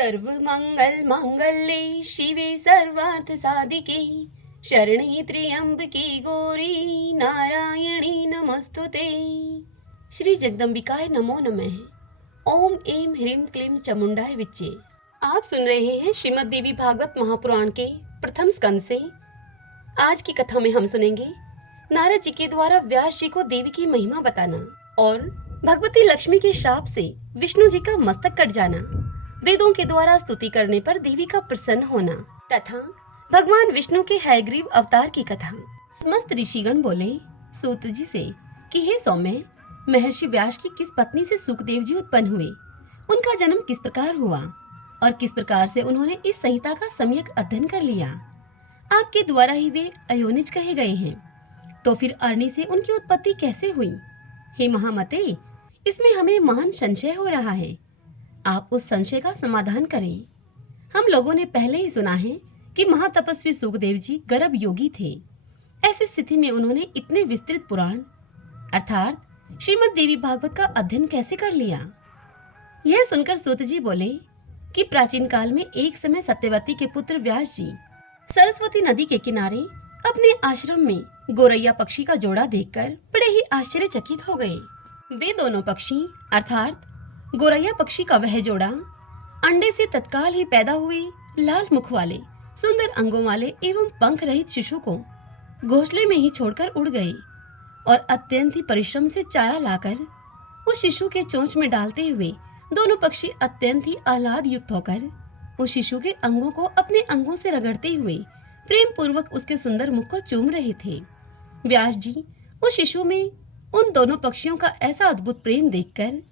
सर्वमंगल मांगल्ये शिवे सर्वार्थ साधिके शरणे त्र्यंबके गौरी नारायणी नमस्तुते। श्री जगदम्बिकाय नमो नमः। ओम ऐं ह्रीं क्लीं चामुंडाय विच्चे। आप सुन रहे हैं श्रीमद् देवी भागवत महापुराण के प्रथम स्कंद से। आज की कथा में हम सुनेंगे नारद जी के द्वारा व्यास जी को देवी की महिमा बताना और भगवती लक्ष्मी के श्राप से विष्णु जी का मस्तक कट जाना, वेदों के द्वारा स्तुति करने पर देवी का प्रसन्न होना तथा भगवान विष्णु के हयग्रीव अवतार की कथा। समस्त ऋषिगण बोले सूत जी से कि हे सौम्य, महर्षि व्यास की किस पत्नी से सुखदेव जी उत्पन्न हुए, उनका जन्म किस प्रकार हुआ और किस प्रकार से उन्होंने इस संहिता का सम्यक अध्ययन कर लिया। आपके द्वारा ही वे अयोनिज कहे गए हैं, तो फिर अरणी से उनकी उत्पत्ति कैसे हुई? हे महामते, इसमें हमें महान संशय हो रहा है, आप उस संशय का समाधान करें। हम लोगों ने पहले ही सुना है कि महातपस्वी सुखदेव जी गर्भ योगी थे। ऐसी स्थिति में उन्होंने इतने विस्तृत पुराण अर्थात श्रीमद् देवी भागवत का अध्ययन कैसे कर लिया? यह सुनकर सूत जी बोले कि प्राचीन काल में एक समय सत्यवती के पुत्र व्यास जी सरस्वती नदी के किनारे अपने आश्रम में गोरैया पक्षी का जोड़ा देखकर बड़े ही आश्चर्यचकित हो गए। वे दोनों पक्षी अर्थात गोरैया पक्षी का वह जोड़ा अंडे से तत्काल ही पैदा हुए लाल मुख वाले सुंदर अंगों वाले एवं पंख रहित शिशु को घोंसले में ही छोड़कर उड़ गए और अत्यंत ही परिश्रम से चारा लाकर उस शिशु के चोंच में डालते हुए दोनों पक्षी अत्यंत ही आह्लाद युक्त होकर उस शिशु के अंगों को अपने अंगों से रगड़ते हुए प्रेम पूर्वक उसके सुंदर मुख को चूम रहे थे। व्यास जी उस शिशु में उन दोनों पक्षियों का ऐसा अद्भुत प्रेम देखकर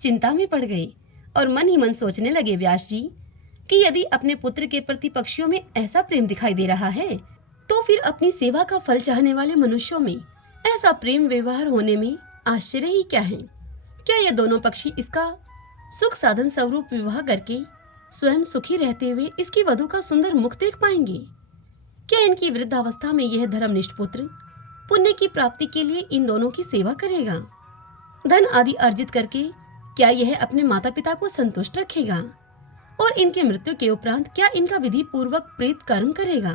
चिंता में पड़ गए और मन ही मन सोचने लगे व्यास जी कि यदि अपने पुत्र के प्रति पक्षियों में ऐसा प्रेम दिखाई दे रहा है, तो फिर अपनी सेवा का फल चाहने वाले मनुष्यों में ऐसा प्रेम व्यवहार होने में आश्चर्य ही क्या है? क्या ये दोनों पक्षी इसका सुख साधन स्वरूप विवाह करके स्वयं सुखी रहते हुए इसकी वधू का सुंदर मुख देख पाएंगे? क्या इनकी वृद्धावस्था में यह धर्मनिष्ठ पुत्र पुण्य की प्राप्ति के लिए इन दोनों की सेवा करेगा? धन आदि अर्जित करके क्या यह अपने माता पिता को संतुष्ट रखेगा और इनके मृत्यु के उपरांत क्या इनका विधि पूर्वक प्रेत कर्म करेगा?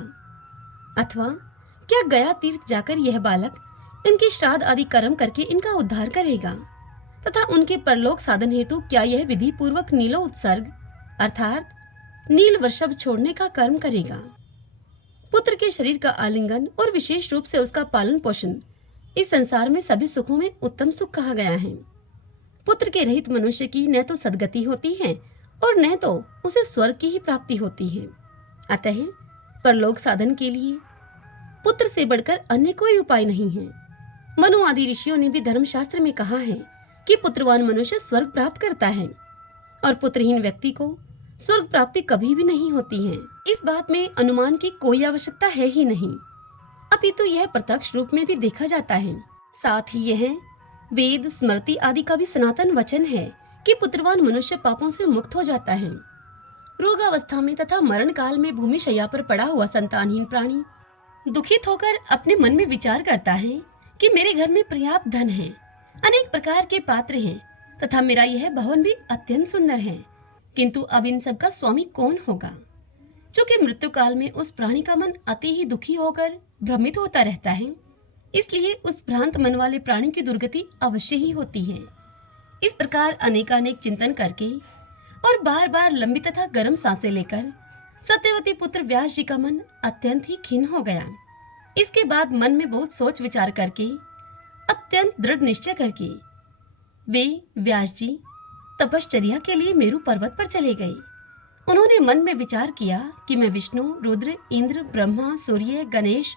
अथवा क्या गया तीर्थ जाकर यह बालक इनके श्राद्ध आदि कर्म करके इनका उद्धार करेगा तथा उनके परलोक साधन हेतु क्या यह विधि पूर्वक नीलो उत्सर्ग अर्थात नील वृषभ छोड़ने का कर्म करेगा? पुत्र के शरीर का आलिंगन और विशेष रूप से उसका पालन पोषण इस संसार में सभी सुखों में उत्तम सुख कहा गया है। पुत्र के रहित मनुष्य की न तो सद्गति होती है और न तो उसे स्वर्ग की ही प्राप्ति होती है। अतः परलोक साधन के लिए पुत्र से बढ़कर अन्य कोई उपाय नहीं है। मनु आदि ऋषियों ने भी धर्मशास्त्र में कहा है कि पुत्रवान मनुष्य स्वर्ग प्राप्त करता है और पुत्रहीन व्यक्ति को स्वर्ग प्राप्ति कभी भी नहीं होती है। इस बात में अनुमान की कोई आवश्यकता है ही नहीं, अपितु यह प्रत्यक्ष रूप में भी देखा जाता है। साथ ही यह वेद स्मृति आदि का भी सनातन वचन है कि पुत्रवान मनुष्य पापों से मुक्त हो जाता है। रोगावस्था में तथा मरण काल में भूमि शैया पर पड़ा हुआ संतानहीन प्राणी दुखित होकर अपने मन में विचार करता है कि मेरे घर में पर्याप्त धन है, अनेक प्रकार के पात्र हैं तथा मेरा यह भवन भी अत्यंत सुंदर है, किंतु अब इन सब का स्वामी कौन होगा? चूंकि मृत्यु काल में उस प्राणी का मन अति ही दुखी होकर भ्रमित होता रहता है, इसलिए उस भ्रांत मन वाले प्राणी की दुर्गति अवश्य ही होती है। इस प्रकार अनेकानेक चिंतन करके और बार बार लंबी तथा गर्म सांसें लेकर सत्यवती पुत्र व्यास जी का मन अत्यंत ही खिन्न हो गया। इसके बाद मन में बहुत सोच विचार करके अत्यंत दृढ़ निश्चय करके वे व्यास जी तपश्चर्या के लिए मेरु पर्वत पर चले गए। उन्होंने मन में विचार किया कि मैं विष्णु, रुद्र, इंद्र, ब्रह्मा, सूर्य, गणेश,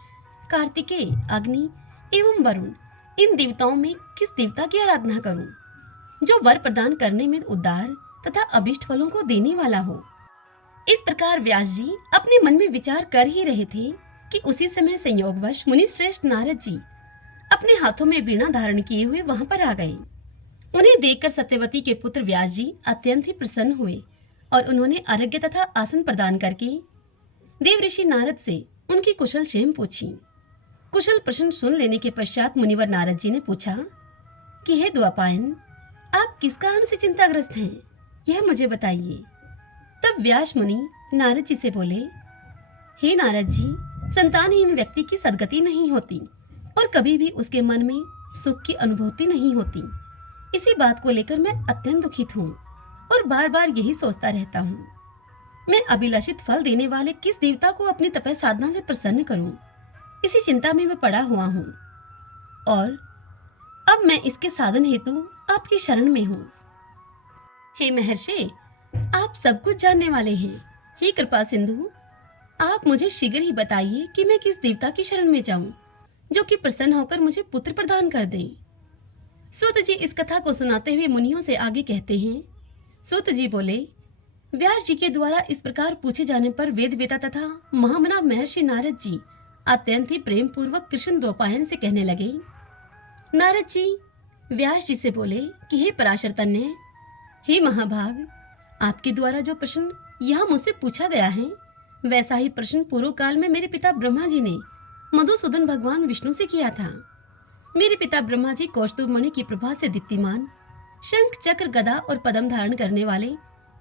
कार्तिकेय, अग्नि एवं वरुण इन देवताओं में किस देवता की आराधना करूं, जो वर प्रदान करने में उदार तथा अभिष्ट फलों को देने वाला हो। इस प्रकार व्यास जी अपने मन में विचार कर ही रहे थे कि उसी समय संयोगवश मुनि श्रेष्ठ नारद जी अपने हाथों में वीणा धारण किए हुए वहां पर आ गए। उन्हें देखकर सत्यवती के पुत्र व्यास जी अत्यंत ही प्रसन्न हुए और उन्होंने अर्घ्य तथा आसन प्रदान करके देव ऋषि नारद से उनकी कुशल क्षेम पूछी। कुशल प्रश्न सुन लेने के पश्चात मुनिवर नारद जी ने पूछा कि हे द्वापायन, आप किस कारण से चिंताग्रस्त हैं, यह मुझे बताइए। तब तब व्यास मुनि नारद जी से बोले, हे नारद जी, संतानहीन व्यक्ति की सद्गति नहीं होती और कभी भी उसके मन में सुख की अनुभूति नहीं होती। इसी बात को लेकर मैं अत्यंत दुखित हूँ और बार बार यही सोचता रहता हूँ, मैं अभिलाषित फल देने वाले किस देवता को अपनी तपस्या साधना से प्रसन्न करूं। इसी चिंता में मैं पड़ा हुआ हूँ और अब मैं इसके साधन हेतु आपकी शरण में हूँ। हे महर्षि, आप सब कुछ जानने वाले हैं। हे कृपा सिंधु, आप मुझे शीघ्र ही बताइए कि मैं किस देवता की शरण में जाऊं जो कि प्रसन्न होकर मुझे पुत्र प्रदान कर दें। सूत जी इस कथा को सुनाते हुए मुनियों से आगे कहते हैं। सूत जी बोले, व्यास जी के द्वारा इस प्रकार पूछे जाने पर वेद वेता तथा महामना महर्षि नारद जी अत्यंत ही प्रेम पूर्वक कृष्ण द्वैपायन से कहने लगे। नारद जी व्यास जी से बोले कि हे पराशर तनय, हे महाभाग, आपके द्वारा जो प्रश्न यहाँ मुझसे पूछा गया है वैसा ही प्रश्न पूर्व काल में मेरे पिता ब्रह्मा जी ने मधुसूदन भगवान विष्णु से किया था। मेरे पिता ब्रह्मा जी कौस्तुभ मणि की प्रभा से दीप्तिमान, शंख चक्र गदा और पद्म धारण करने वाले,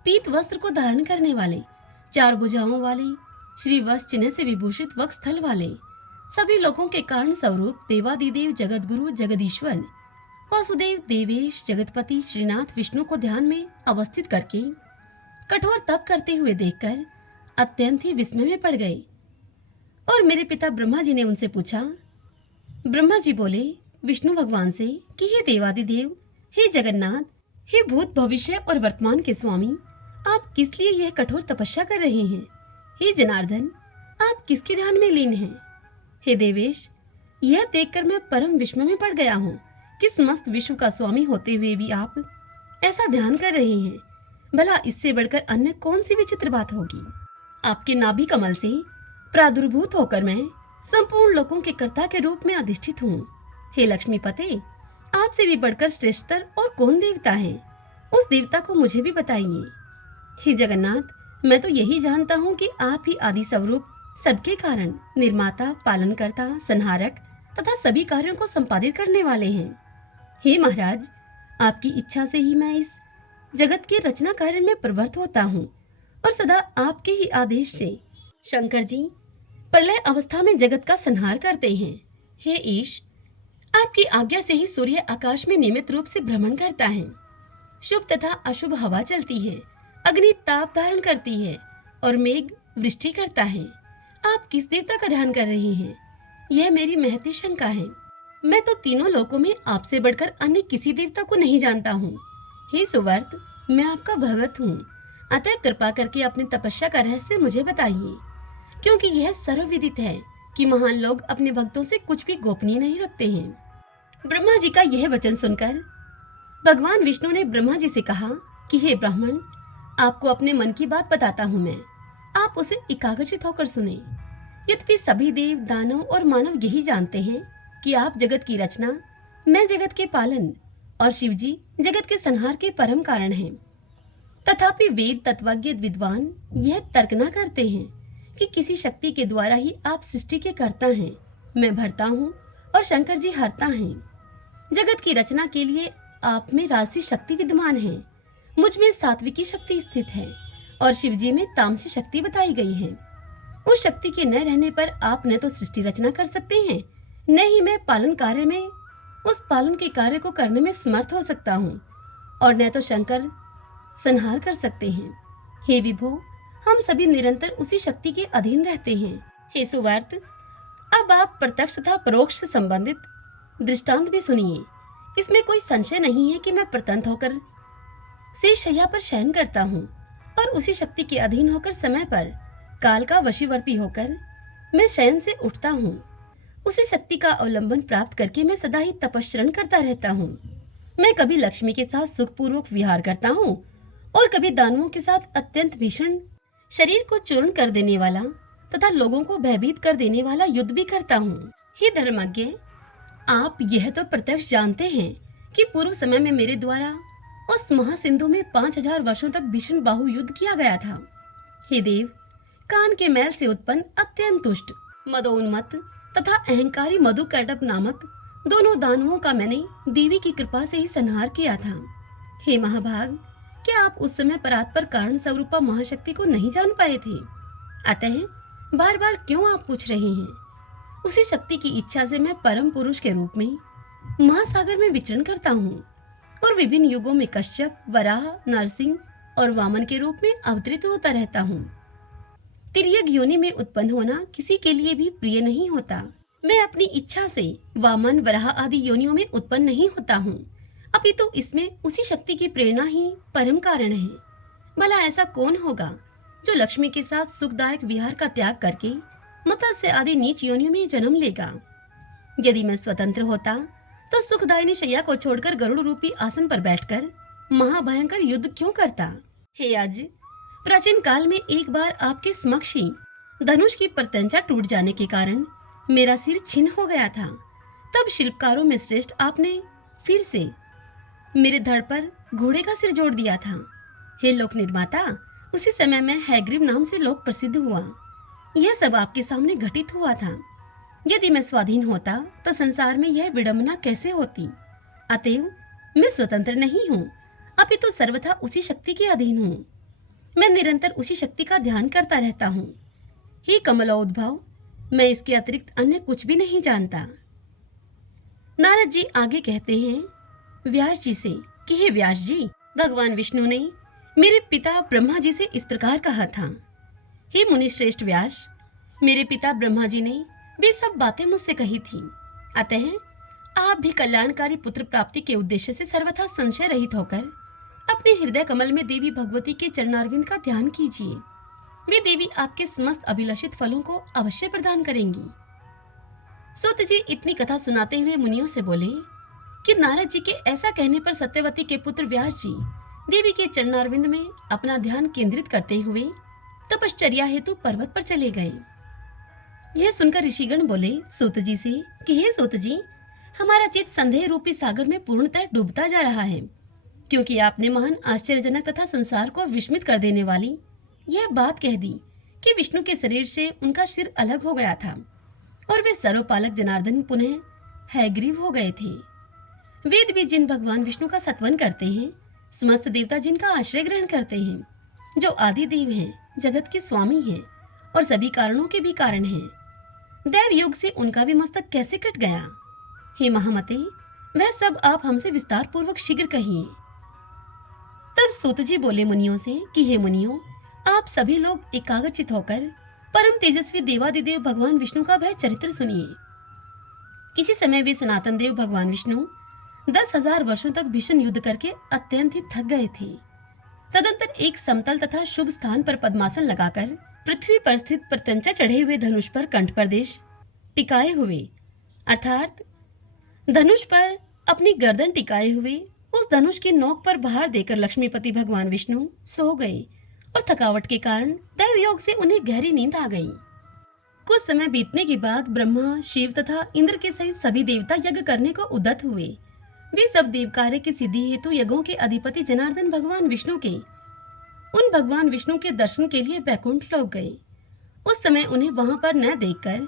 पीत वस्त्र को धारण करने वाले, 4 भुजाओं वाले, श्री वत्स चिन्ह से विभूषित वक्ष स्थल वाले, सभी लोगों के कारण स्वरूप देवादिदेव जगत गुरु जगदीश्वर वासुदेव देवेश जगतपति श्रीनाथ विष्णु को ध्यान में अवस्थित करके कठोर तप करते हुए देखकर अत्यंत ही विस्मय में पड़ गए। और मेरे पिता ब्रह्मा जी ने उनसे पूछा। ब्रह्मा जी बोले विष्णु भगवान से कि हे देवादिदेव, हे जगन्नाथ, हे भूत भविष्य और वर्तमान के स्वामी, आप किस लिए यह कठोर तपस्या कर रहे हैं? हे जनार्दन, आप किसके ध्यान में लीन हैं? हे देवेश, यह देखकर मैं परम विस्मय में पड़ गया हूँ। किस मस्त विश्व का स्वामी होते हुए भी आप ऐसा ध्यान कर रहे हैं? भला इससे बढ़कर अन्य कौन सी विचित्र बात होगी? आपके नाभि कमल से प्रादुर्भूत होकर मैं संपूर्ण लोकों के कर्ता के रूप में अधिष्ठित हूँ। हे लक्ष्मीपते, आपसे भी बढ़कर श्रेष्ठतर और कौन देवता है? उस देवता को मुझे भी बताइए। हे जगन्नाथ, मैं तो यही जानता हूँ कि आप ही आदि स्वरूप, सबके कारण, निर्माता, पालनकर्ता, संहारक तथा सभी कार्यों को संपादित करने वाले हैं। हे महाराज, आपकी इच्छा से ही मैं इस जगत के रचना कार्य में प्रवृत्त होता हूँ और सदा आपके ही आदेश से शंकर जी प्रलय अवस्था में जगत का संहार करते हैं। हे ईश, आपकी आज्ञा से ही सूर्य आकाश में नियमित रूप से भ्रमण करता है, शुभ तथा अशुभ हवा चलती है, अग्नि ताप धारण करती है और मेघ वृष्टि करता है। आप किस देवता का ध्यान कर रहे हैं? यह मेरी महती शंका है। मैं तो तीनों लोकों में आपसे बढ़कर अन्य किसी देवता को नहीं जानता हूँ। हे सुवर्त, मैं आपका भगत हूँ, अतः कृपा करके अपनी तपस्या का रहस्य मुझे बताइए, क्योंकि यह सर्वविदित है कि महान लोग अपने भक्तों से कुछ भी गोपनीय नहीं रखते हैं। ब्रह्मा जी का यह वचन सुनकर भगवान विष्णु ने ब्रह्मा जी से कहा कि हे ब्राह्मण, आपको अपने मन की बात बताता हूँ मैं, आप उसे एकाग्रचित होकर सुने। यद्यपि सभी देव, दानव और मानव यही जानते हैं कि आप जगत की रचना, मैं जगत के पालन और शिव जी जगत के संहार के परम कारण हैं, तथापि वेद तत्वज्ञ विद्वान यह तर्क न करते हैं कि किसी शक्ति के द्वारा ही आप सृष्टि के कर्ता हैं। मैं भरता हूँ और शंकर जी हरता हैं। जगत की रचना के लिए आप में राजसी शक्ति विद्यमान है, मुझ में सात्विकी शक्ति स्थित है और शिव जी में तामसी शक्ति बताई गई है। उस शक्ति के न रहने पर आप न तो सृष्टि रचना कर सकते हैं, न ही मैं पालन कार्य में उस पालन के कार्य को करने में समर्थ हो सकता हूँ, और न तो शंकर संहार कर सकते हैं। हे विभो, हम सभी निरंतर उसी शक्ति के अधीन रहते हैं। हे सुवार्त, अब आप प्रत्यक्ष तथा परोक्ष से संबंधित दृष्टांत भी सुनिए। इसमें कोई संशय नहीं है कि मैं प्रतंत होकर शेष शैया पर शयन करता हूँ और उसी शक्ति के अधीन होकर समय पर काल का वशीवर्ती होकर मैं शयन से उठता हूँ। उसी शक्ति का अवलंबन प्राप्त करके मैं सदा ही तपश्चरण करता रहता हूँ। मैं कभी लक्ष्मी के साथ सुखपूर्वक विहार करता हूँ और कभी दानवों के साथ अत्यंत भीषण, शरीर को चूर्ण कर देने वाला तथा लोगों को भयभीत कर देने वाला युद्ध भी करता हूँ। हे धर्मज्ञ, आप यह तो प्रत्यक्ष जानते हैं कि पूर्व समय में मेरे द्वारा उस महासिंधु में 5000 वर्षों तक भीषण बाहु युद्ध किया गया था। हे देव, कान के मैल से उत्पन्न अत्यंत दुष्ट, मदोन्मत्त तथा अहंकारी मधुकैटभ नामक दोनों दानवों का मैंने देवी की कृपा से ही संहार किया था। हे महाभाग, क्या आप उस समय परात्पर कारण स्वरूपा महाशक्ति को नहीं जान पाए थे? अतः बार बार क्यों आप पूछ रहे हैं? उसी शक्ति की इच्छा से मैं परम पुरुष के रूप में महासागर में विचरण करता हूँ और विभिन्न युगों में कश्यप, वराह, नरसिंह और वामन के रूप में अवतरित होता रहता हूँ। तिर्यक योनि में उत्पन्न होना किसी के लिए भी प्रिय नहीं होता। मैं अपनी इच्छा से वामन, वराह आदि योनियों में उत्पन्न नहीं होता हूँ, अपितु इसमें उसी शक्ति की प्रेरणा ही परम कारण है। भला ऐसा कौन होगा जो लक्ष्मी के साथ सुखदायक विहार का त्याग करके मत्स्य आदि नीच योनियों में जन्म लेगा? यदि मैं स्वतंत्र होता तो सुखदायिनी शैया को छोड़कर गरुड़ रूपी आसन पर बैठकर महाभयंकर युद्ध क्यों करता? हे आज, प्राचीन काल में एक बार आपके समक्ष ही धनुष की प्रत्यंचा टूट जाने के कारण मेरा सिर छिन्न हो गया था। तब शिल्पकारों में श्रेष्ठ आपने फिर से मेरे धड़ पर घोड़े का सिर जोड़ दिया था। हे लोक निर्माता, उसी समय मैं हैग्रीव नाम से लोक प्रसिद्ध हुआ। यह सब आपके सामने घटित हुआ था। यदि मैं स्वाधीन होता तो संसार में यह विडंबना कैसे होती? अतएव मैं स्वतंत्र नहीं हूँ, अपितु सर्वथा उसी शक्ति के अधीन हूँ। मैं निरंतर उसी शक्ति का ध्यान करता रहता हूँ। हे कमलोद्भव, मैं इसके अतिरिक्त अन्य कुछ भी नहीं जानता। नारद जी आगे कहते हैं व्यास जी से कि हे व्यास जी, भगवान विष्णु ने मेरे पिता ब्रह्मा जी से इस प्रकार कहा था, हे मुनि श्रेष्ठ व्यास, मेरे पिता ब्रह्मा जी ने वे सब बातें मुझसे कही थी। अतः आप भी कल्याणकारी पुत्र प्राप्ति के उद्देश्य से सर्वथा संशय रहित होकर अपने हृदय कमल में देवी भगवती के चरणारविंद का ध्यान कीजिए। वे देवी आपके समस्त अभिलाषित फलों को अवश्य प्रदान करेंगी। सूत जी इतनी कथा सुनाते हुए मुनियों से बोले कि नारद जी के ऐसा कहने पर सत्यवती के पुत्र व्यास जी देवी के चरणारविंद में अपना ध्यान केंद्रित करते हुए तपश्चर्या हेतु पर्वत पर चले गए। यह सुनकर ऋषिगण बोले सूत जी से कि हे सूत जी, हमारा चित्त संदेह रूपी सागर में पूर्णतः डूबता जा रहा है, क्योंकि आपने महान आश्चर्यजनक तथा संसार को विस्मित कर देने वाली यह बात कह दी कि विष्णु के शरीर से उनका सिर अलग हो गया था और वे सर्वपालक जनार्दन पुनः हैग्रीव हो गए थे। वेद भी जिन भगवान विष्णु का सत्वन करते हैं, समस्त देवता जिनका आश्रय ग्रहण करते हैं, जो आदि देव हैं, जगत के स्वामी हैं और सभी कारणों के भी कारण हैं, दैव योग से उनका भी मस्तक कैसे कट गया? हे महामते, वह सब आप हमसे विस्तार पूर्वक शीघ्र कहिए। तब सूत जी बोले मुनियों से कि हे मुनियों, आप सभी लोग एकाग्रचित होकर परम तेजस्वी देवादिदेव भगवान विष्णु का वह चरित्र सुनिए। किसी समय वे सनातन देव भगवान विष्णु 10,000 वर्षों तक भीषण युद्ध करके अत्यंत ही थक गए थे। तदंतर एक समतल तथा शुभ स्थान पर पद्मासन लगाकर पृथ्वी पर स्थित प्रत्यंचा चढ़े हुए धनुष पर कंठ प्रदेश टिकाए हुए, अर्थात धनुष पर अपनी गर्दन टिकाए हुए उस धनुष की नोक पर भार देकर लक्ष्मीपति भगवान विष्णु सो गए और थकावट के कारण दैव योग से उन्हें गहरी नींद आ गई। कुछ समय बीतने के बाद ब्रह्मा, शिव तथा इंद्र के सहित सभी देवता यज्ञ करने को उद्यत हुए। वे सब देव कार्य की सिद्धि हेतु यज्ञों के अधिपति जनार्दन भगवान विष्णु के उन भगवान विष्णु के दर्शन के लिए वैकुंठ लोक गए। उस समय उन्हें वहां पर न देखकर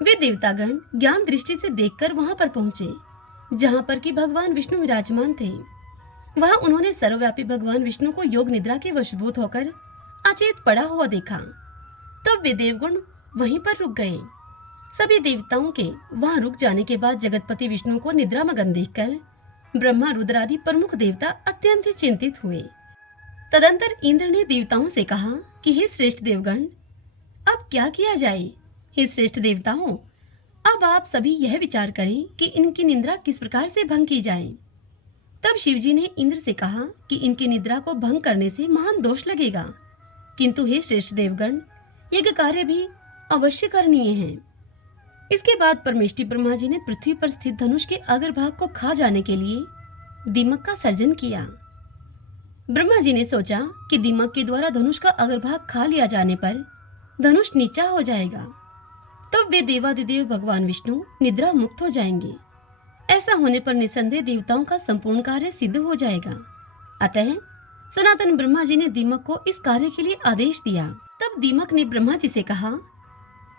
वे देवतागण ज्ञान दृष्टि से देखकर वहां पर पहुंचे जहां पर कि भगवान विष्णु विराजमान थे। वहां उन्होंने सर्वव्यापी भगवान विष्णु को योग निद्रा के वशभूत होकर अचेत पड़ा हुआ देखा। तब वे देवगण वहीं पर रुक गए। सभी देवताओं के वहां रुक जाने के बाद जगतपति विष्णु को निद्रा मगन देखकर ब्रह्मा, रुद्र आदि प्रमुख देवता अत्यंत चिंतित हुए। तदंतर इंद्र ने देवताओं से कहा कि हे श्रेष्ठ देवगण, अब क्या किया जाए? हे श्रेष्ठ देवताओं, अब आप सभी यह विचार करें कि इनकी निद्रा किस प्रकार से भंग की जाए। तब शिवजी ने इंद्र से कहा कि इनकी निद्रा को भंग करने से महान दोष लगेगा, किंतु हे श्रेष्ठ देवगण, यज्ञ कार्य भी अवश्य करनीय है। इसके बाद परमेष्टि ब्रह्मा जी ने पृथ्वी पर स्थित धनुष के अग्रभाग को खा जाने के लिए दीमक का सर्जन किया। ब्रह्मा जी ने सोचा कि दीमक के द्वारा धनुष का अग्रभाग खा लिया जाने पर धनुष नीचा हो जाएगा, तब वे देवादिदेव भगवान विष्णु निद्रा मुक्त हो जाएंगे। ऐसा होने पर निसंदेह देवताओं का संपूर्ण कार्य सिद्ध हो जाएगा। अतः सनातन ब्रह्मा जी ने दीमक को इस कार्य के लिए आदेश दिया। तब दीमक ने ब्रह्मा जी से कहा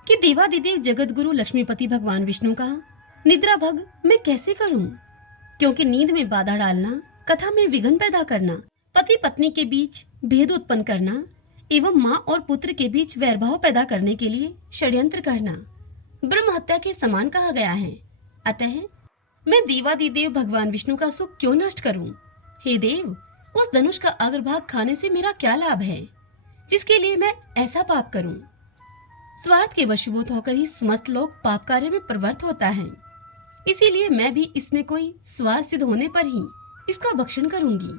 कि देवादिदेव जगत गुरु लक्ष्मीपति भगवान विष्णु का निद्रा भंग मैं कैसे करूं? क्योंकि नींद में बाधा डालना, कथा में विघ्न पैदा करना पति पत्नी के बीच भेद उत्पन्न करना एवं माँ और पुत्र के बीच वैरभाव पैदा करने के लिए षड्यंत्र करना ब्रह्म हत्या के समान कहा गया है। अतः मैं देवादिदेव भगवान विष्णु का सुख क्यों नष्ट करूं? हे देव, उस धनुष का अग्रभाग खाने से मेरा क्या लाभ है, जिसके लिए मैं ऐसा पाप करूं? स्वार्थ के वशीभूत होकर ही समस्त लोग पाप कार्य में प्रवृत्त होता है, इसीलिए मैं भी इसमें कोई स्वार्थ सिद्ध होने पर ही इसका भक्षण करूंगी।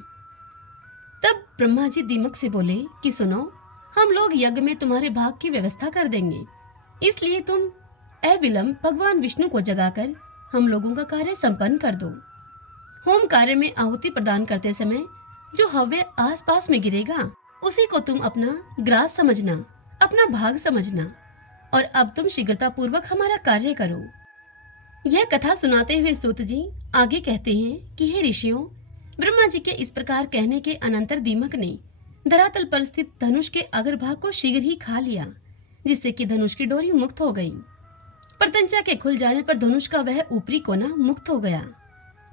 तब ब्रह्मा जी दीमक से बोले कि सुनो, हम लोग यज्ञ में तुम्हारे भाग की व्यवस्था कर देंगे, इसलिए तुम अविलंब भगवान विष्णु को जगाकर हम लोगों का कार्य संपन्न कर दो। होम कार्य में आहुति प्रदान करते समय जो हव्य आस पास में गिरेगा उसी को तुम अपना ग्रास समझना, अपना भाग समझना, और अब तुम शीघ्रता पूर्वक हमारा कार्य करो। यह कथा सुनाते हुए सूत जी आगे कहते हैं कि हे ऋषियों, ब्रह्मा जी के इस प्रकार कहने के अनंतर दीमक ने धरातल पर स्थित धनुष के अग्रभाग को शीघ्र ही खा लिया, जिससे कि धनुष की डोरी मुक्त हो गई। प्रत्यंचा के खुल जाने पर धनुष का वह ऊपरी कोना मुक्त हो गया।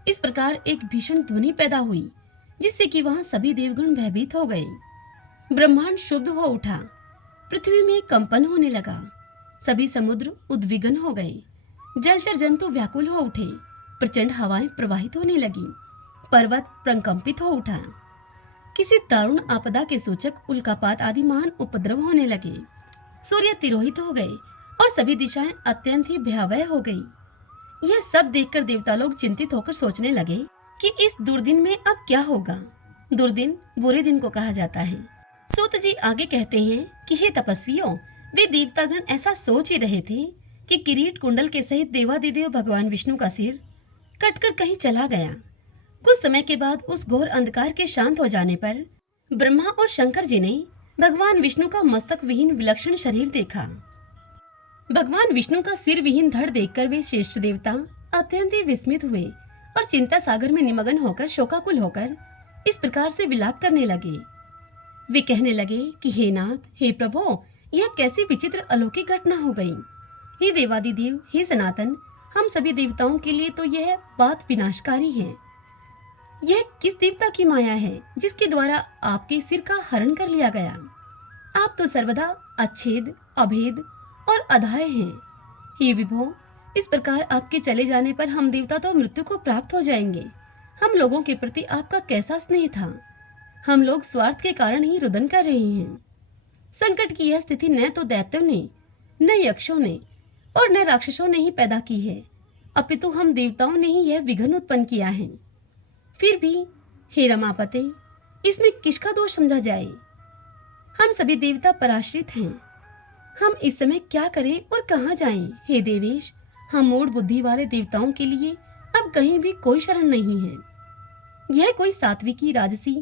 इस प्रकार एक भीषण ध्वनि पैदा हुई, जिससे कि वहां सभी देवगण भयभीत हो गए। ब्रह्मांड शुद्ध हो उठा, पृथ्वी में कंपन होने लगा, सभी समुद्र उद्विग्न हो गए, जलचर जंतु व्याकुल हो उठे, प्रचंड हवाएं प्रवाहित होने लगी, पर्वत प्रकंपित हो उठा, किसी दारुण आपदा के सूचक उल्कापात आदि महान उपद्रव होने लगे, सूर्य तिरोहित हो गए और सभी दिशाएं अत्यंत ही भयावह हो गई। यह सब देखकर देवता लोग चिंतित होकर सोचने लगे कि इस दुर्दिन में अब क्या होगा। दुर्दिन बुरे दिन को कहा जाता है। सूत जी आगे कहते हैं कि हे तपस्वियों, वे देवतागण ऐसा सोच ही रहे थे कि किरीट कुंडल के सहित देवादिदेव भगवान विष्णु का सिर कटकर कहीं चला गया। कुछ समय के बाद उस घोर अंधकार के शांत हो जाने पर ब्रह्मा और शंकर जी ने भगवान विष्णु का मस्तक विहीन विलक्षण शरीर देखा। भगवान विष्णु का सिर विहीन धड़ देखकर वे श्रेष्ठ देवता अत्यंत ही विस्मित हुए और चिंता सागर में निमग्न होकर शोकाकुल होकर इस प्रकार से विलाप करने लगे। वे कहने लगे कि हे नाथ, हे प्रभो, यह कैसी विचित्र अलौकिक घटना हो गई। हे देवादिदेव, हे सनातन, हम सभी देवताओं के लिए तो यह बात विनाशकारी है। यह किस देवता की माया है जिसके द्वारा आपके सिर का हरण कर लिया गया? आप तो सर्वदा अच्छेद, अभेद और अधाय हैं। हे विभो, इस प्रकार आपके चले जाने पर हम देवता तो मृत्यु को प्राप्त हो जाएंगे। हम लोगों के प्रति आपका कैसा स्नेह था। हम लोग स्वार्थ के कारण ही रुदन कर रहे हैं। संकट की यह स्थिति न तो दैत्यों ने, न यक्षों ने और न राक्षसों ने ही पैदा की है, अपितु हम देवताओं ने ही यह विघ्न उत्पन्न किया है। फिर भी हे रमापते, इसमें किसका दोष समझा जाए? हम सभी देवता पराश्रित हैं। हम इस समय क्या करें और कहाँ जाएं? हे देवेश, हम मूढ़ बुद्धि वाले देवताओं के लिए अब कहीं भी कोई शरण नहीं है। यह कोई सात्विकी, राजसी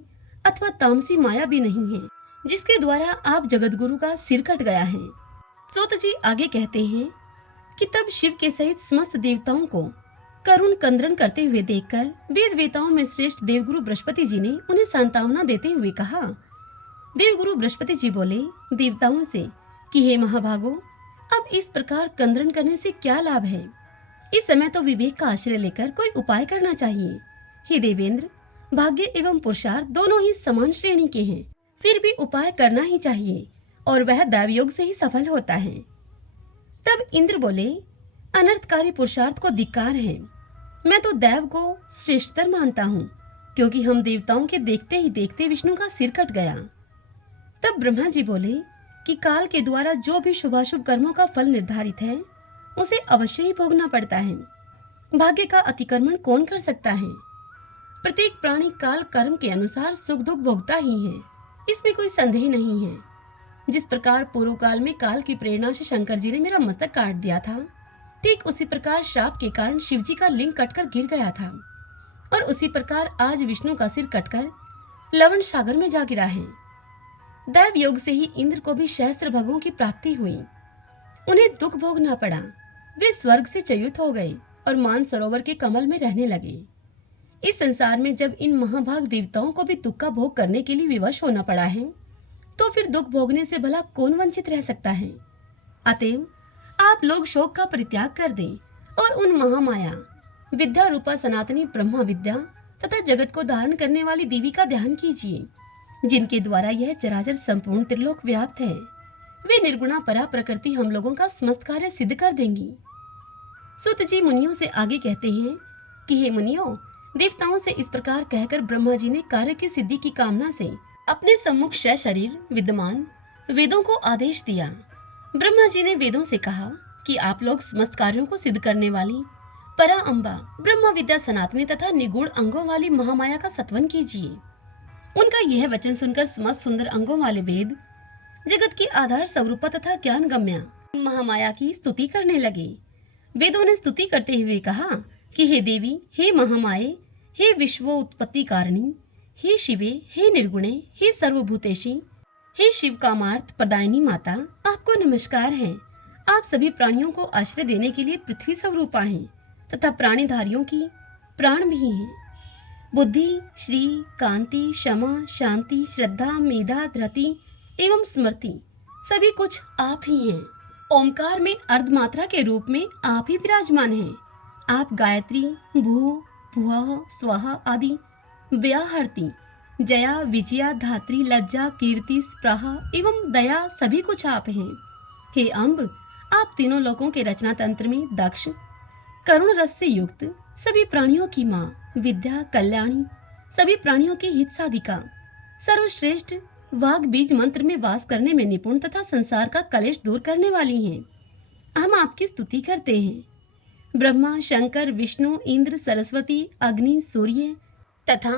अथवा तामसी माया भी नहीं है जिसके द्वारा आप जगतगुरु का सिर कट गया है। सूत जी आगे कहते हैं कि तब शिव के सहित समस्त देवताओं को करुण कंद्रन करते हुए देखकर वेद वेताओं में श्रेष्ठ देवगुरु बृहस्पति जी ने उन्हें सांत्वना देते हुए कहा। देवगुरु बृहस्पति जी बोले देवताओं से कि हे महाभागो, अब इस प्रकार कंद्रन करने से क्या लाभ है? इस समय तो विवेक का आश्रय लेकर कोई उपाय करना चाहिए। हे देवेंद्र, भाग्य एवं पुरुषार्थ दोनों ही समान श्रेणी के हैं, फिर भी उपाय करना ही चाहिए और वह दैवयोग से ही सफल होता है। तब इंद्र बोले, अनर्थकारी पुरुषार्थ को धिक्कार है। मैं तो दैव को श्रेष्ठतर मानता हूँ, क्योंकि हम देवताओं के देखते ही देखते विष्णु का सिर कट गया। तब ब्रह्मा जी बोले कि काल के द्वारा जो भी शुभाशुभ कर्मों का फल निर्धारित है उसे अवश्य ही भोगना पड़ता है। भाग्य का अतिक्रमण कौन कर सकता है? प्रत्येक प्राणी काल कर्म के अनुसार सुख दुख भोगता ही है, इसमें कोई संदेह नहीं है। जिस प्रकार पूर्व काल में काल की प्रेरणा से शंकर जी ने मेरा मस्तक काट दिया था, ठीक उसी प्रकार श्राप के कारण शिव जी का लिंग कटकर गिर गया था, और उसी प्रकार आज विष्णु का सिर कटकर लवण सागर में जा गिरा है। दैव योग से ही इंद्र को भी सहस्त्र भगों की प्राप्ति हुई। उन्हें दुख भोगना पड़ा। वे स्वर्ग से च्युत हो गए और मान सरोवर के कमल में रहने लगे। इस संसार में जब इन महाभाग देवताओं को भी दुख का भोग करने के लिए विवश होना पड़ा है, तो फिर दुख भोगने से भला कौन वंचित रह सकता है? अतएव आप लोग शोक का परित्याग कर दें और उन महामाया विद्या रूपा सनातनी ब्रह्मा विद्या तथा जगत को धारण करने वाली देवी का ध्यान कीजिए। जिनके द्वारा यह चराचर संपूर्ण त्रिलोक व्याप्त है, वे निर्गुणा परा प्रकृति हम लोगों का समस्त कार्य सिद्ध कर देंगी। सुत जी मुनियों से आगे कहते हैं कि हे मुनियों, देवताओं से इस प्रकार कहकर ब्रह्मा जी ने कार्य की सिद्धि की कामना से अपने सम्मुख शरीर विद्यमान वेदों को आदेश दिया। ब्रह्मा जी ने वेदों से कहा कि आप लोग समस्त कार्यों को सिद्ध करने वाली परा अम्बा ब्रह्म विद्या सनातनी तथा निगूढ़ अंगों वाली महामाया का सत्वन कीजिए। उनका यह वचन सुनकर समस्त सुंदर अंगों वाले वेद जगत की आधार स्वरूपा तथा ज्ञान गम्या महामाया की स्तुति करने लगे। वेदों ने स्तुति करते हुए कहा कि हे देवी, हे महामाये, हे विश्वोत्पत्ति कारिणी, हे शिवे, हे निर्गुणे, हे सर्वभूतेशी, हे शिव कामार्थ प्रदायिनी माता, आपको नमस्कार है। आप सभी प्राणियों को आश्रय देने के लिए पृथ्वी स्वरूपा हैं तथा प्राणीधारियों की प्राण भी हैं। बुद्धि, श्री, कांति, क्षमा, शांति, श्रद्धा, मेधा, धृति एवं स्मृति सभी कुछ आप ही हैं। ओमकार में अर्धमात्रा के रूप में आप ही विराजमान हैं। आप गायत्री, भू, भुवः, स्वाहा आदि व्याहर्ती, जया, विजया, धात्री, लज्जा, कीर्ति, स्पृहा एवं दया सभी कुछ आप हैं। हे अम्ब, आप तीनों लोकों के रचना तंत्र में दक्ष, करुण रस से युक्त, सभी प्राणियों की माँ, विद्या, कल्याणी, सभी प्राणियों की हित साधिका, सर्वश्रेष्ठ वाग बीज मंत्र में वास करने में निपुण तथा संसार का कलेश दूर करने वाली हैं। हम आपकी स्तुति करते हैं। ब्रह्मा, शंकर, विष्णु, इंद्र, सरस्वती, अग्नि, सूर्य तथा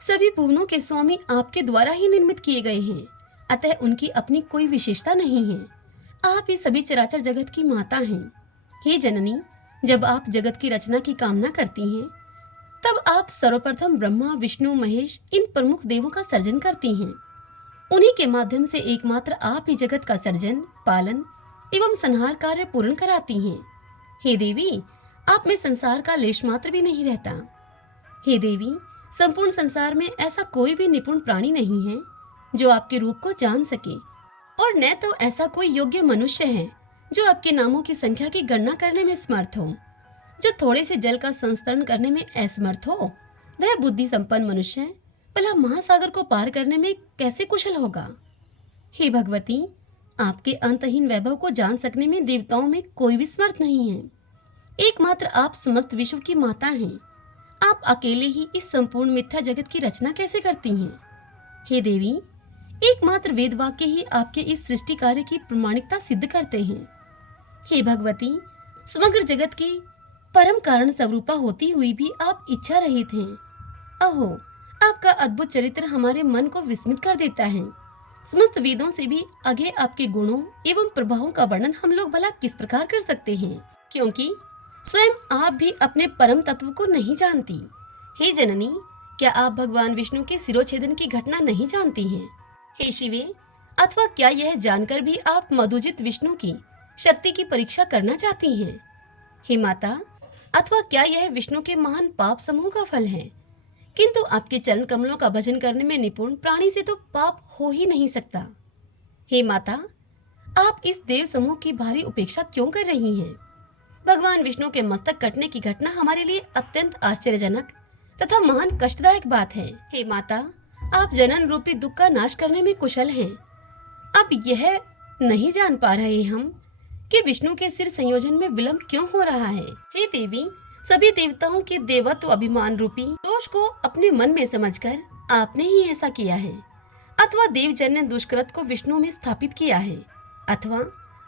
सभी भुवनों के स्वामी आपके द्वारा ही निर्मित किए गए हैं, अतः उनकी अपनी कोई विशेषता नहीं है। आप ही सभी चराचर जगत की माता हैं। हे जननी, जब आप जगत की रचना की कामना करती हैं, तब आप सर्वप्रथम ब्रह्मा, विष्णु, महेश इन प्रमुख देवों का सर्जन करती हैं। उन्हीं के माध्यम से एकमात्र आप ही जगत का सर्जन, पालन एवं संहार कार्य पूर्ण कराती हैं। हे देवी, आप में संसार का लेश मात्र भी नहीं रहता। हे देवी, संपूर्ण संसार में ऐसा कोई भी निपुण प्राणी नहीं है जो आपके रूप को जान सके, और न तो ऐसा कोई योग्य मनुष्य है जो आपके नामों की संख्या की गणना करने में समर्थ हो। जो थोड़े से जल का संस्तरण करने में असमर्थ हो, वह बुद्धि संपन्न मनुष्य भला महासागर को पार करने में कैसे कुशल होगा। हे भगवती, आपके अंतहीन वैभव को जान सकने में देवताओं में कोई भी समर्थ नहीं है। एकमात्र आप समस्त विश्व की माता हैं। आप अकेले ही इस संपूर्ण मिथ्या जगत की रचना कैसे करती हैं? हे देवी, एकमात्र वेद वाक्य ही आपके इस सृष्टि कार्य की प्रमाणिकता सिद्ध करते हैं। हे भगवती, समग्र जगत की परम कारण स्वरूपा होती हुई भी आप इच्छा रहित हैं। अहो, आपका अद्भुत चरित्र हमारे मन को विस्मित कर देता है। समस्त वेदों से भी आगे आपके गुणों एवं प्रभावों का वर्णन हम लोग भला किस प्रकार कर सकते हैं, क्योंकि स्वयं आप भी अपने परम तत्व को नहीं जानती। हे जननी, क्या आप भगवान विष्णु के सिरोच्छेदन की घटना नहीं जानती हैं? हे शिवे, अथवा क्या यह जानकर भी आप मधुजित विष्णु की शक्ति की परीक्षा करना चाहती हैं? हे माता, अथवा क्या यह विष्णु के महान पाप समूह का फल है? किंतु आपके चरण कमलों का भजन करने में निपुण प्राणी से तो पाप हो ही नहीं सकता। हे माता, आप इस देव समूह की भारी उपेक्षा क्यों कर रही हैं? भगवान विष्णु के मस्तक कटने की घटना हमारे लिए अत्यंत आश्चर्यजनक तथा महान कष्टदायक बात है। हे माता, आप जनन रूपी दुख का नाश करने में कुशल हैं। अब यह नहीं जान पा रहे हम कि विष्णु के सिर संयोजन में विलंब क्यों हो रहा है। हे देवी, सभी देवताओं के देवत्व अभिमान रूपी दोष को अपने मन में समझकर आपने ही ऐसा किया है, अथवा देवजन्य दुष्कृत को विष्णु में स्थापित किया है, अथवा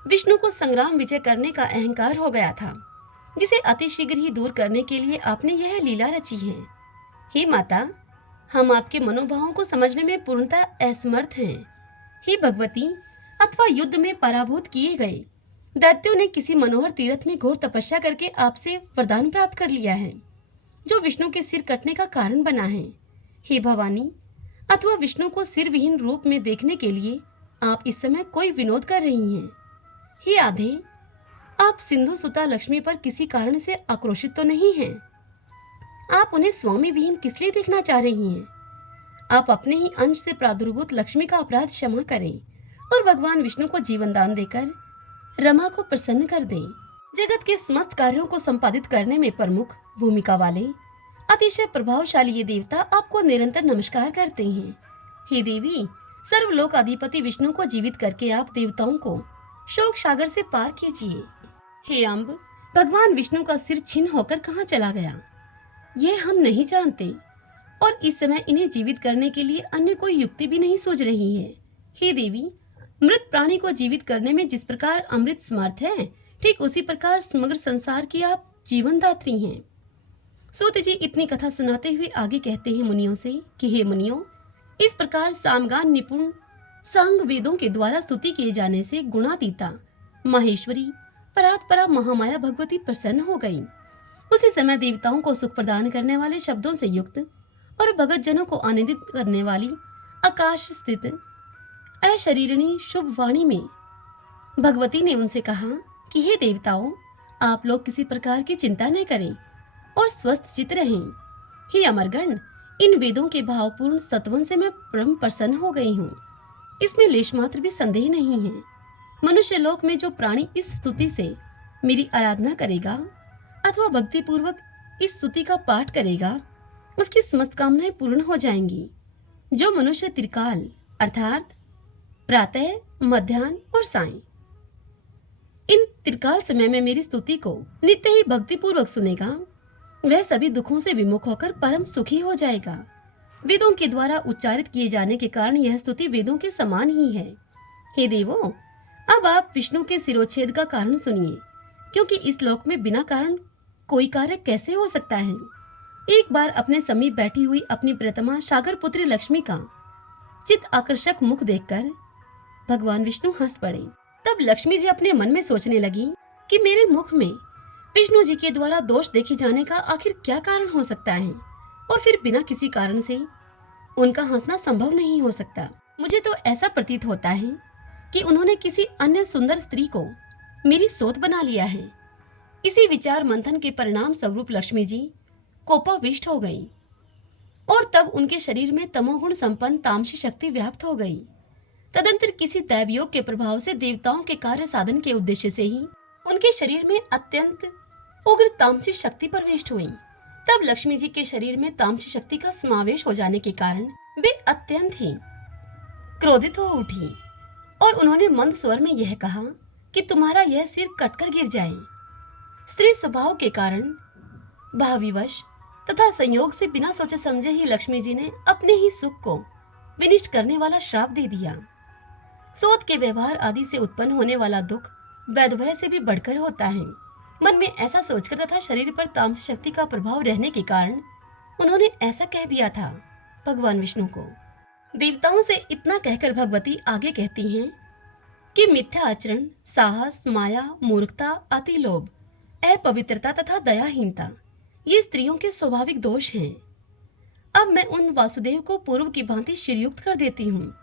विष्णु को संग्राम विजय करने का अहंकार हो गया था, जिसे अतिशीघ्र ही दूर करने के लिए आपने यह लीला रची है। हे माता, हम आपके मनोभावों को समझने में पूर्णतः असमर्थ हैं। हे भगवती, अथवा युद्ध में पराभूत किए गए दैत्यों ने किसी मनोहर तीर्थ में घोर तपस्या करके आपसे वरदान प्राप्त कर लिया है, जो विष्णु के सिर कटने का कारण बना है। हे भवानी, अथवा विष्णु को सिर विहीन रूप में देखने के लिए आप इस समय कोई विनोद कर रही हैं। हे आधे, आप सिंधु सुता लक्ष्मी पर किसी कारण से आक्रोशित तो नहीं हैं? आप उन्हें स्वामी विहीन किस लिए देखना चाह रही हैं? आप अपने ही अंश से प्रादुर्भूत लक्ष्मी का अपराध क्षमा करें और भगवान विष्णु को जीवन दान देकर रमा को प्रसन्न कर दें। जगत के समस्त कार्यों को संपादित करने में प्रमुख भूमिका वाले अतिशय प्रभावशाली ये देवता आपको निरंतर नमस्कार करते हैं। हे देवी, सर्वलोक अधिपति विष्णु को जीवित करके आप देवताओं को शोक सागर से पार कीजिए। हे अम्ब, भगवान विष्णु का सिर छिन्न होकर कहाँ चला गया, ये हम नहीं जानते और इस समय इन्हें जीवित करने के लिए अन्य कोई युक्ति भी नहीं सूझ रही है। हे देवी, मृत प्राणी को जीवित करने में जिस प्रकार अमृत समर्थ है, ठीक उसी प्रकार समग्र संसार की आप जीवन दात्री हैं। सूत जी इतनी कथा सुनाते हुए आगे कहते हैं मुनियों से कि हे मुनियों, इस प्रकार सामगान निपुण सांग वेदों के द्वारा स्तुति किए जाने से गुणातीता माहेश्वरी परात्परा महामाया भगवती प्रसन्न हो गई। उसी समय देवताओं को सुख प्रदान करने वाले शब्दों से युक्त और भगत जनों को आनंदित करने वाली आकाश स्थित अशरीरणी शुभ वाणी में भगवती ने उनसे कहा कि हे देवताओं, आप लोग किसी प्रकार की चिंता न करें और स्वस्थ चित्त रहें। हे अमरगण, इन वेदों के भावपूर्ण सत्वन से मैं परम प्रसन्न हो गई हूँ, इसमें लेश मात्र भी संदेह नहीं है। मनुष्य लोक में जो प्राणी इस स्तुति से मेरी आराधना करेगा अथवा भक्ति पूर्वक इस स्तुति का पाठ करेगा, उसकी समस्त कामनाएं पूर्ण हो जाएंगी। जो मनुष्य त्रिकाल अर्थात प्रातः, मध्याह्न और सायं, इन त्रिकाल समय में मेरी स्तुति को नित्य ही भक्ति पूर्वक सुनेगा, वह सभी दुखों से विमुख होकर परम सुखी हो जाएगा। वेदों के द्वारा उच्चारित किए जाने के कारण यह स्तुति वेदों के समान ही है। हे देवों, अब आप विष्णु के सिरोच्छेद का कारण सुनिए, क्योंकि इस लोक में बिना कारण कोई कार्य कैसे हो सकता है। एक बार अपने समीप बैठी हुई अपनी प्रियतमा सागर पुत्री लक्ष्मी का चित्त आकर्षक मुख देखकर भगवान विष्णु हंस पड़े। तब लक्ष्मी जी अपने मन में सोचने लगी कि मेरे मुख में विष्णु जी के द्वारा दोष देखे जाने का आखिर क्या कारण हो सकता है, और फिर बिना किसी कारण से उनका हंसना संभव नहीं हो सकता। मुझे तो ऐसा प्रतीत होता है कि उन्होंने किसी अन्य सुंदर स्त्री को मेरी सोत बना लिया है। इसी विचार मंथन के परिणाम स्वरूप लक्ष्मी जी कोपाविष्ट हो गई और तब उनके शरीर में तमोगुण संपन्न तामसी शक्ति व्याप्त हो गई। तदंतर किसी दैवयोग के प्रभाव से देवताओं के कार्य साधन के उद्देश्य से ही उनके शरीर में अत्यंत उग्र तामसी शक्ति प्रविष्ट हुई। तब लक्ष्मी जी के शरीर में तामसी शक्ति का समावेश हो जाने के कारण वे अत्यंत ही क्रोधित हो उठी और उन्होंने मंद स्वर में यह कहा कि तुम्हारा यह सिर कटकर गिर जाए। स्त्री स्वभाव के कारण भावविवश तथा संयोग से बिना सोचे समझे ही लक्ष्मी जी ने अपने ही सुख को विनिष्ट करने वाला श्राप दे दिया। सोत के व्यवहार आदि से उत्पन्न होने वाला दुख वैधव्य से भी बढ़कर होता है। मन में ऐसा सोचकर तथा शरीर पर तामसी शक्ति का प्रभाव रहने के कारण उन्होंने ऐसा कह दिया था भगवान विष्णु को। देवताओं से इतना कहकर भगवती आगे कहती हैं कि मिथ्या आचरण, साहस, माया, मूर्खता, अति लोभ, अपवित्रता तथा दयाहीनता ये स्त्रियों के स्वाभाविक दोष हैं। अब मैं उन वासुदेव को पूर्व की भांति शिरयुक्त कर देती हूँ।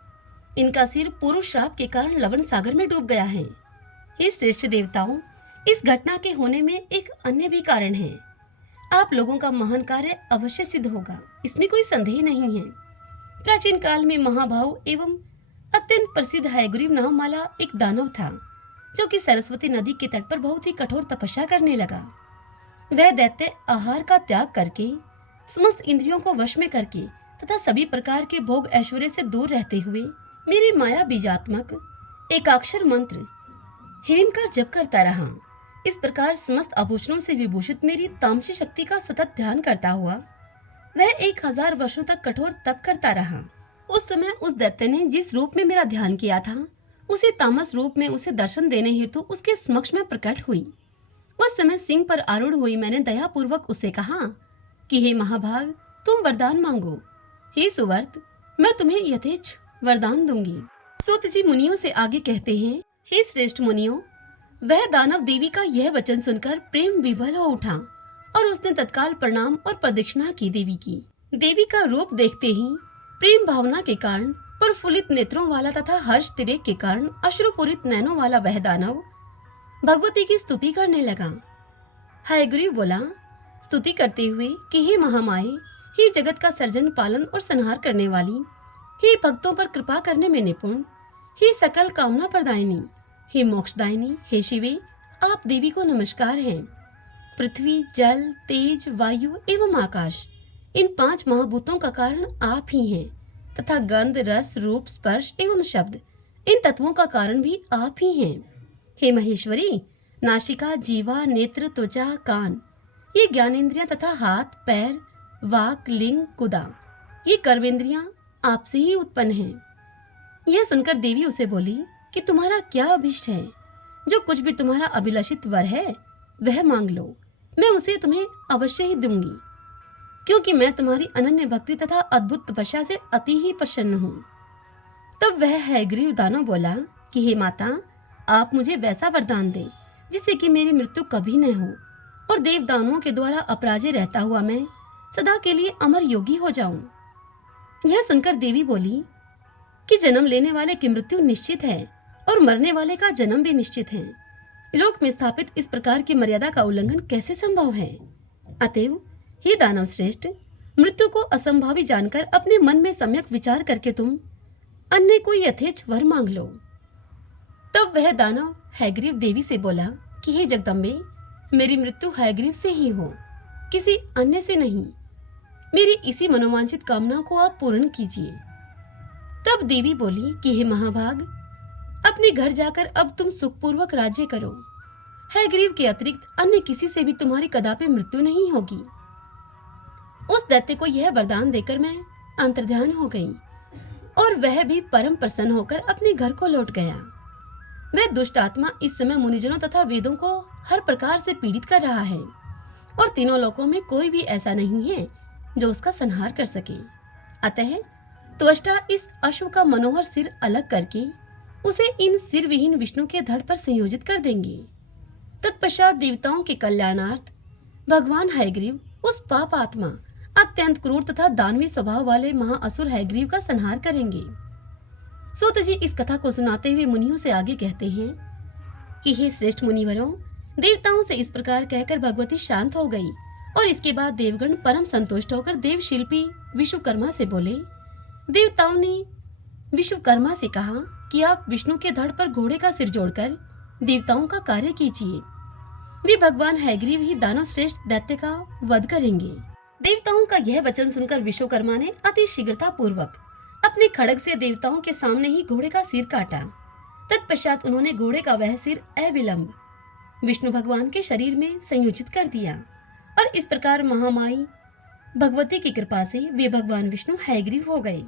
इनका सिर पूर्व श्राप के कारण लवण सागर में डूब गया है। हे श्रेष्ठ देवताओं, इस घटना के होने में एक अन्य भी कारण है। आप लोगों का महान कार्य अवश्य सिद्ध होगा, इसमें कोई संदेह नहीं है। प्राचीन काल में महाभाव एवं अत्यंत प्रसिद्ध हयग्रीव नाम वाला एक दानव था, जो कि सरस्वती नदी के तट पर बहुत ही कठोर तपस्या करने लगा। वह दैत्य आहार का त्याग करके, समस्त इंद्रियों को वश में करके तथा सभी प्रकार के भोग ऐश्वर्य से दूर रहते हुए मेरी माया बीजात्मक एकाक्षर मंत्र हेम का जप करता रहा। इस प्रकार समस्त आभूषणों से विभूषित मेरी तामसी शक्ति का सतत ध्यान करता हुआ वह 1000 वर्षों तक कठोर तप करता रहा। उस समय उस दैत्य ने जिस रूप में मेरा ध्यान किया था, उसी तामस रूप में उसे दर्शन देने हेतु उसके समक्ष में प्रकट हुई। उस समय सिंह पर आरूढ़ हुई मैंने दयापूर्वक उससे कहा कि हे महाभाग, तुम वरदान मांगो। हे सुवर्त, मैं तुम्हें यथेच्छ वरदान दूंगी। सूत जी मुनियों से आगे कहते हैं, हे श्रेष्ठ मुनियों, वह दानव देवी का यह वचन सुनकर प्रेम विभल हो उठा और उसने तत्काल प्रणाम और प्रदक्षिणा की देवी की। देवी का रूप देखते ही प्रेम भावना के कारण प्रफुल्लित नेत्रों वाला तथा हर्ष तिरेक के कारण अश्रुपूरित नैनों वाला वह दानव भगवती की स्तुति करने लगा। हयग्रीव बोला स्तुति करते हुए कि हे महामाये, हे जगत का सर्जन, पालन और संहार करने वाली, हे भक्तों पर कृपा करने में निपुण, हे सकल कामना प्रदायिनी, हे मोक्षदायिनी, हे शिवे, आप देवी को नमस्कार है। पृथ्वी, जल, तेज, वायु एवं आकाश, इन 5 महाभूतों का कारण आप ही हैं। तथा गंध, रस, रूप, स्पर्श एवं शब्द, इन तत्वों का कारण भी आप ही हैं। हे महेश्वरी, नासिका, जीवा, नेत्र, त्वचा, कान, ये ज्ञानेंद्रियां तथा हाथ, पैर, वाक, लिंग, कुदा, ये कर्मेंद्रियां आपसे ही उत्पन्न हैं। यह सुनकर देवी उसे बोली कि तुम्हारा क्या अभिष्ट है? जो कुछ भी तुम्हारा अभिलाषित वर है वह मांग लो, मैं उसे तुम्हें अवश्य ही दूंगी, क्योंकि मैं तुम्हारी अनन्य भक्ति तथा अद्भुत तपस्या से अति ही प्रसन्न हूँ। तब वह हयग्रीव दानव बोला कि हे माता, आप मुझे वैसा वरदान दें जिससे कि मेरी मृत्यु कभी न हो और देवदानवों के द्वारा अपराजय रहता हुआ मैं सदा के लिए अमर योगी हो जाऊं। यह सुनकर देवी बोली कि जन्म लेने वाले की मृत्यु निश्चित है और मरने वाले का जन्म भी निश्चित है। लोक में स्थापित इस प्रकार की मर्यादा का उल्लंघन कैसे संभव है? अतएव हे दानव श्रेष्ठ, मृत्यु को असंभावी जानकर अपने मन में सम्यक विचार करके तुम अन्य कोई यथेच्छ वर मांग लो। तब वह दानव हयग्रीव देवी से बोला कि हे जगदम्बे, मेरी मृत्यु हयग्रीव से ही हो, किसी अन्य से नहीं। मेरी इसी मनोवांछित कामना को आप पूर्ण कीजिए। तब देवी बोली कि हे महाभाग, अपने घर जाकर अब तुम सुखपूर्वक राज्य करो। हयग्रीव के अतिरिक्त अन्य किसी से भी तुम्हारी कदापि मृत्यु नहीं होगी। उस दैत्य को यह वरदान देकर मैं अंतर्ध्यान हो गई और वह भी परम प्रसन्न होकर अपने घर को लौट गया। वह दुष्ट आत्मा इस समय मुनिजनों तथा वेदों को हर प्रकार से पीड़ित कर रहा है और तीनों लोकों में कोई भी ऐसा नहीं है जो उसका संहार कर सके। अतः त्वष्टा इस अश्व का मनोहर सिर अलग करके उसे इन सिर विहीन विष्णु के धड़ पर संयोजित कर देंगे। तत्पश्चात देवताओं के कल्याणार्थ भगवान हयग्रीव उस पाप आत्मा, अत्यंत क्रूर तथा दानवी स्वभाव वाले महाअसुर हयग्रीव का संहार करेंगे। सूत जी इस कथा को सुनाते हुए मुनियों से आगे कहते हैं कि हे श्रेष्ठ मुनिवरों, देवताओं से इस प्रकार कहकर भगवती शांत हो गई और इसके बाद देवगण परम संतुष्ट होकर देव शिल्पी विश्वकर्मा से बोले। देवताओं ने विश्वकर्मा से कहा कि आप विष्णु के धड़ पर घोड़े का सिर जोड़कर देवताओं का कार्य कीजिए। वे भगवान हयग्रीव ही दानव श्रेष्ठ दैत्य का वध करेंगे। देवताओं का यह वचन सुनकर विश्वकर्मा ने अति शीघ्रता पूर्वक अपने खड्ग से देवताओं के सामने ही घोड़े का सिर काटा। तत्पश्चात उन्होंने घोड़े का वह सिर अविलंब विष्णु भगवान के शरीर में संयोजित कर दिया और इस प्रकार महामाई भगवती की कृपा से वे भगवान विष्णु हयग्रीव हो गए।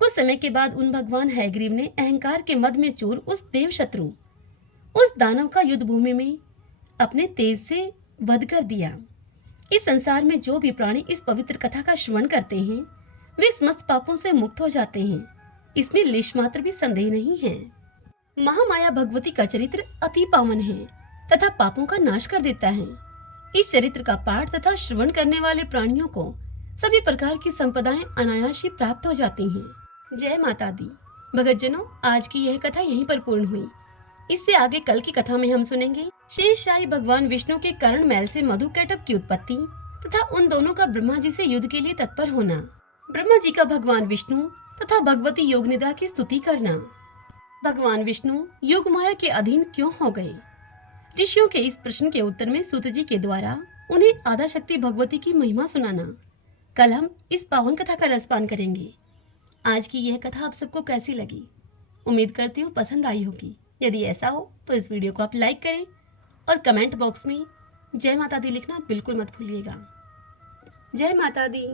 कुछ समय के बाद उन भगवान हयग्रीव ने अहंकार के मद में चूर उस देव शत्रु, उस दानव का युद्ध भूमि में अपने तेज से वध कर दिया। इस संसार में जो भी प्राणी इस पवित्र कथा का श्रवण करते हैं वे समस्त पापों से मुक्त हो जाते हैं, इसमें लेश मात्र भी संदेह नहीं है। महामाया भगवती का चरित्र अति पावन है तथा पापों का नाश कर देता है। इस चरित्र का पाठ तथा श्रवण करने वाले प्राणियों को सभी प्रकार की संपदाएं अनायास ही प्राप्त हो जाती हैं। जय माता दी। भगतजनों, आज की यह कथा यहीं पर पूर्ण हुई। इससे आगे कल की कथा में हम सुनेंगे शेषशाही भगवान विष्णु के कर्ण मैल से मधु कैटभ की उत्पत्ति तथा उन दोनों का ब्रह्मा जी से युद्ध के लिए तत्पर होना, ब्रह्मा जी का भगवान विष्णु तथा भगवती योग निद्रा की स्तुति करना, भगवान विष्णु योग माया के अधीन क्यों हो गए, ऋषियों के इस प्रश्न के उत्तर में सूत जी के द्वारा उन्हें आद्या शक्ति भगवती की महिमा सुनाना। कल हम इस पावन कथा का रसपान करेंगे। आज की यह कथा आप सबको कैसी लगी? उम्मीद करती हूँ पसंद आई होगी। यदि ऐसा हो तो इस वीडियो को आप लाइक करें और कमेंट बॉक्स में जय माता दी लिखना बिल्कुल मत भूलिएगा। जय माता दी।